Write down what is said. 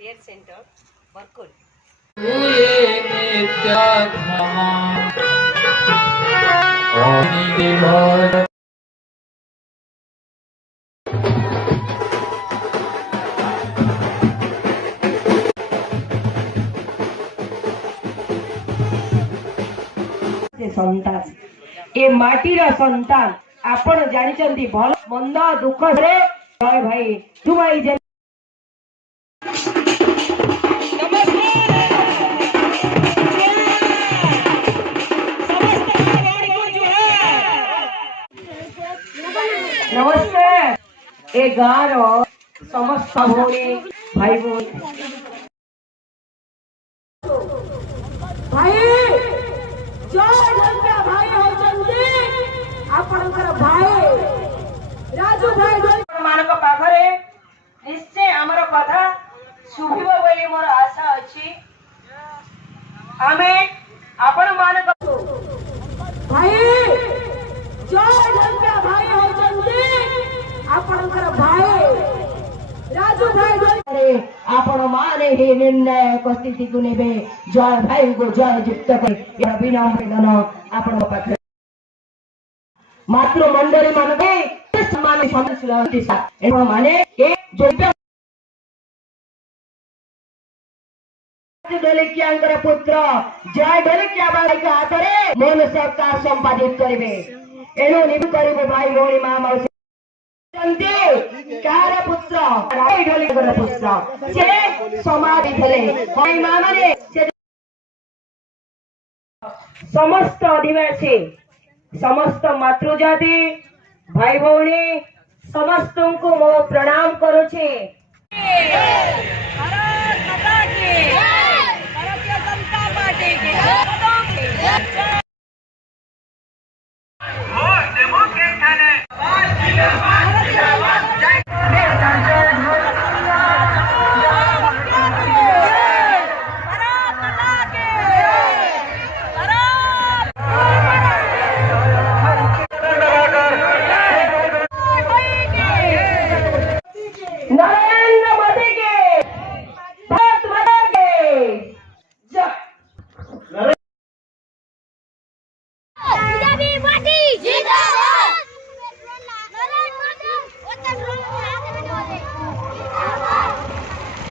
Air Center, Barkul. संतान ए माटीर संतान आपण जानिचंती भल मंद दुख रे जय भाई तू भाई जे नमस्कार ए गार समस्त भौणी भाई बोल भाई जय ढंका भाई होचंती आपणकर भाई राजू भाई मानक पाखरे निश्चय हमर कथा सुभिबो बोली मोर आशा अछि आमे आपण मानक भाई जय ढंका भाई होचंती आपणकर भाई राजू भाई आपण माने हे निर्णय स्थिति को नेबे जय भाई को जय युक्त करे अभिनंदन आपण पाखरे मातृ मंडली मानके सम्मान समझलंती सा एवं माने ए जोइता ढोलकियांकर पुत्र जय ढोलकिया बाई के हाथरे मन सरकार संपादित करिवे एनो निब करिवे भाई भौणी मा मौसी कार पुत्र राई ढोलकियांकर पुत्र से समाधि धरे भाई मा माने समस्त आदिवासी समस्त मातृजाति भाई भौणी समस्त को मो प्रणाम करुछे।